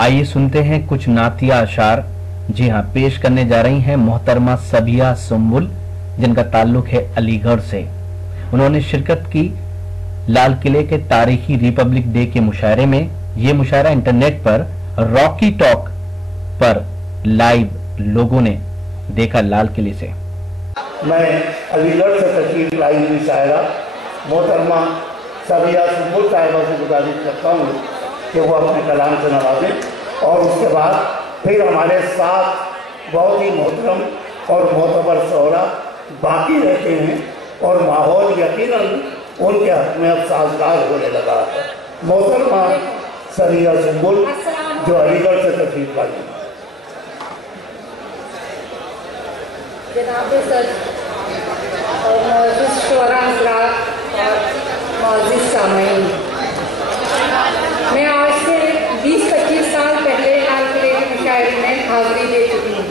आइए सुनते हैं कुछ नातिया अशार। जी हाँ, पेश करने जा रही हैं मोहतरमा सबिया सुंबुल, जिनका ताल्लुक है अलीगढ़ से। उन्होंने शिरकत की लाल किले के तारीखी रिपब्लिक डे के मुशायरे में। ये मुशायरा इंटरनेट पर रॉकी टॉक पर लाइव लोगों ने देखा लाल किले से। मैं अलीगढ़ से तशरीफ लाई हुई शायरा मोहतरमा सबिया सुंबुल साहिबा से गुजारिश करता हूँ कि वो अपने कलाम से नवाजें, और उसके बाद फिर हमारे साथ बहुत ही मोहतरम और मोतबर शोहरा बाकी रहते हैं और माहौल यकीनन उनके हक में अब साजगार होने लगा है। मोहतरमा सबिया सुंबुल जो अलीगढ़ से तशरीफ लाई हैं। जनाब सर और मौजूद शोरा हज़रात और मौजूद सामईन, मैं आज से 20-25 साल पहले लाल किले के मुशायरे में हाज़िरी दे चुकी हूँ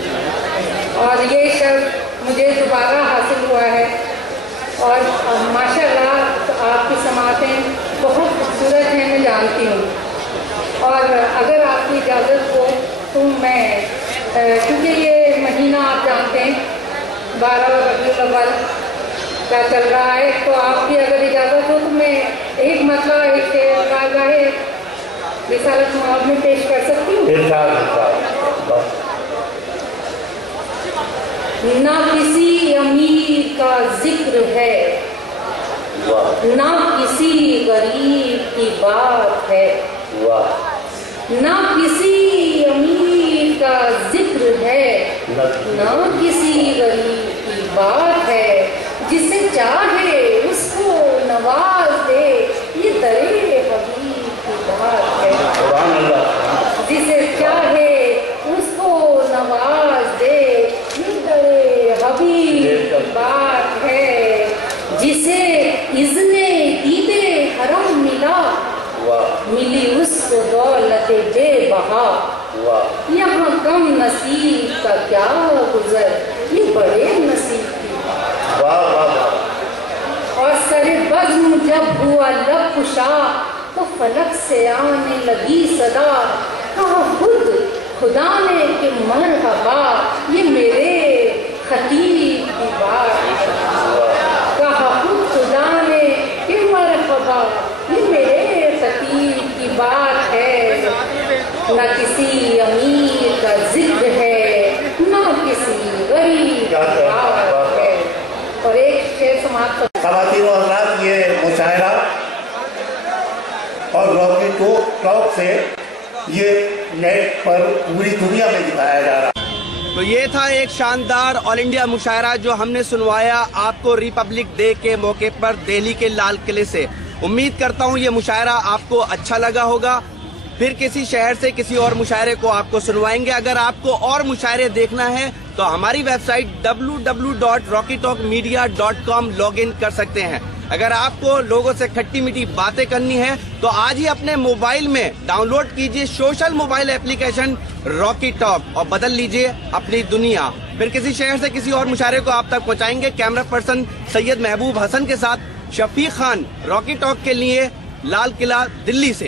और ये शब्द मुझे दोबारा हासिल हुआ है। और माशाअल्लाह आपकी समातें बहुत खूबसूरत हैं, मैं जानती हूँ। और अगर आपकी इजाज़त हो तो मैं क्योंकि ये महीना आप जानते हैं 12 रबीउल अव्वल क्या चल रहा है, तो आपकी अगर इजाज़त हो तो मैं एक मतलब एक कारगाहे रिसालत मआब में पेश कर सकती हूँ। ना किसी अमीर का जिक्र है, ना किसी गरीब की बात है, ना किसी अमीर का जिक्र है, ना किसी गरीब की बात है। जिसे चाहे उसको नवाज दे, ये दरे हबीब की बात है। जिसे चाहे उसको नवाज दे, ये दरे हबीब की बात है। जिसे इज़्ने दीदे हरम मिला, मिली उसको दौलत बेबहा। यहाँ कम नसीब का क्या गुजर, ये बड़े नसीब की। और सरे बज़्म जब हुआ लब कुशा, तो फलक से आने लगी सदा। कहा खुद खुदा ने कि मरहबा, ये मेरे खतीब की बात। कहा खुद खुदा ने कि मरहबा, ये मेरे खतीब की बात है। न किसी अमीर का जिक्र है, न किसी गरीब की बात है। और एक शेर समाप्त। ख़वातीन और हज़रात, ये मुशायरा और रॉकी टॉक से ये नेट पर पूरी दुनिया में दिखाया जा रहा है। तो ये था एक शानदार ऑल इंडिया मुशायरा जो हमने सुनवाया आपको रिपब्लिक डे के मौके पर दिल्ली के लाल किले से। उम्मीद करता हूँ ये मुशायरा आपको अच्छा लगा होगा। फिर किसी शहर से किसी और मुशायरे को आपको सुनवाएंगे। अगर आपको और मुशायरे देखना है तो हमारी वेबसाइट www.rockytalkmedia.com लॉगिन कर सकते हैं। अगर आपको लोगों से खट्टी मीठी बातें करनी है तो आज ही अपने मोबाइल में डाउनलोड कीजिए social mobile application Rocky talk और बदल लीजिए अपनी दुनिया। फिर किसी शहर से किसी और मुशायरे को आप तक पहुंचाएंगे। कैमरा पर्सन सैयद महबूब हसन के साथ शफीक खान, रॉकी टॉक के लिए लाल किला दिल्ली से।